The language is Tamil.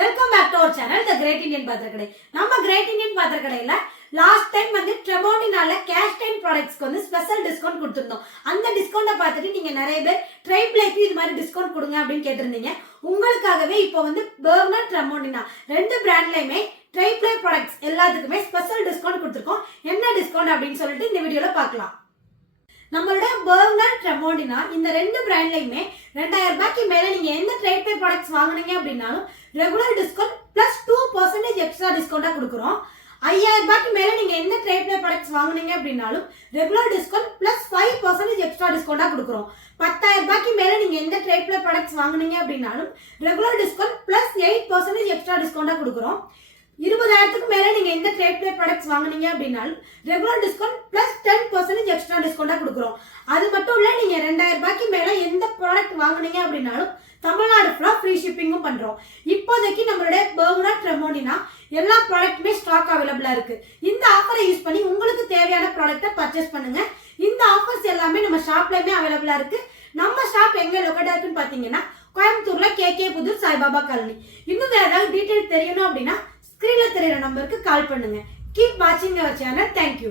Welcome back to our channel the great Indian பாத்திரக்கடை. நம்ம கிரேட் இந்தியன் பாத்திரக்கடையில லாஸ்ட் டைம் வந்து ட்ரெமோனினால கேஷ் டைம் ப்ராடக்ட்ஸ்க்கு வந்து ஸ்பெஷல் டிஸ்கவுண்ட் கொடுத்திருந்தோம். அந்த டிஸ்கவுண்ட்டை பார்த்துட்டு நீங்க நிறைய பேர் ட்ரைப்ளேக்கு இது மாதிரி டிஸ்கவுண்ட் கொடுங்க அப்படின்னு கேட்டிருந்தீங்க. உங்களுக்காகவே இப்போ வந்து பெர்னர் ட்ரெமோனினா ரெண்டு பிராண்ட்லயுமே ட்ரைப்ளே ப்ராடக்ட்ஸ் எல்லாத்துக்குமே ஸ்பெஷல் டிஸ்கவுண்ட் கொடுத்துருக்கோம். என்ன டிஸ்கவுண்ட் அப்படின்னு சொல்லிட்டு இந்த வீடியோல பார்க்கலாம். நம்மளோட பெர்னர் ட்ரெமோனினா இந்த ரெண்டு பிராண்ட்லயுமே 2000 ரூபாய்க்கு மேல நீங்க எந்த ட்ரைப்ளே ப்ராடக்ட்ஸ் வாங்குனீங்க அப்படின்னாலும் ரெகுலர் டிஸ்கவுண்ட் பிளஸ் 2% எக்ஸ்ட்ரா டிஸ்கவுண்டா கொடுக்குறோம். 5000 ரூபாய்க்கு மேல நீங்க எந்த ட்ரைப்ளே ப்ராடக்ட்ஸ் வாங்குனீங்க அப்படின்னாலும் ரெகுலர் டிஸ்கவுண்ட் பிளஸ் 5% எக்ஸ்ட்ரா டிஸ்கவுண்டா கொடுக்குறோம். 10000 ரூபாய்க்கு மேல நீங்க எந்த ட்ரைப்ளே ப்ராடக்ட்ஸ் வாங்குனீங்க அப்படின்னாலும் ரெகுலர் டிஸ்கவுண்ட் பிளஸ் 8% எக்ஸ்ட்ரா டிஸ்கவுண்டா கொடுக்குறோம். 20000க்கு மேல நீங்க எந்த ட்ரைப்ளே ப்ராடக்ட்ஸ் வாங்குனீங்க அப்படின்னாலும் ரெகுலர் டிஸ்கவுண்ட் பிளஸ் 10% எக்ஸ்ட்ரா டிஸ்கவுண்டா கொடுக்குறோம். அது மட்டும் இல்ல, நீங்க 2000 ரூபாய்க்கு மேல எந்த ப்ராடக்ட் வாங்குனீங்க அப்படின்னாலும் தமிழ்நாடு ஃபுல்லா ஃப்ரீ ஷிப்பிங்கும் பண்றோம். இப்போதைக்கு நம்மளுடைய பெர்னர் ட்ரெமோனினா எல்லா ப்ராடக்ட்டுமே ஸ்டாக் அவைலபிளா இருக்கு. இந்த ஆஃபரை யூஸ் பண்ணி உங்களுக்கு தேவையான ப்ராடக்ட்டை பர்ச்சேஸ் பண்ணுங்க. இந்த ஆஃபர்ஸ் எல்லாமே நம்ம ஷாப்லயுமே அவைலபிளா இருக்கு. நம்ம ஷாப் எங்க லொகேட் இருக்குன்னு பாத்தீங்கன்னா கோயம்புத்தூர்ல KK புதூர் சாய்பாபா காலனி. இன்னும் வேற ஏதாவது டீடைல் தெரியணும் அப்படின்னா ஸ்கிரீன்ல தெரியுற நம்பருக்கு கால் பண்ணுங்க. கீப் வாட்சிங் அவர் சேனல். தேங்க்யூ.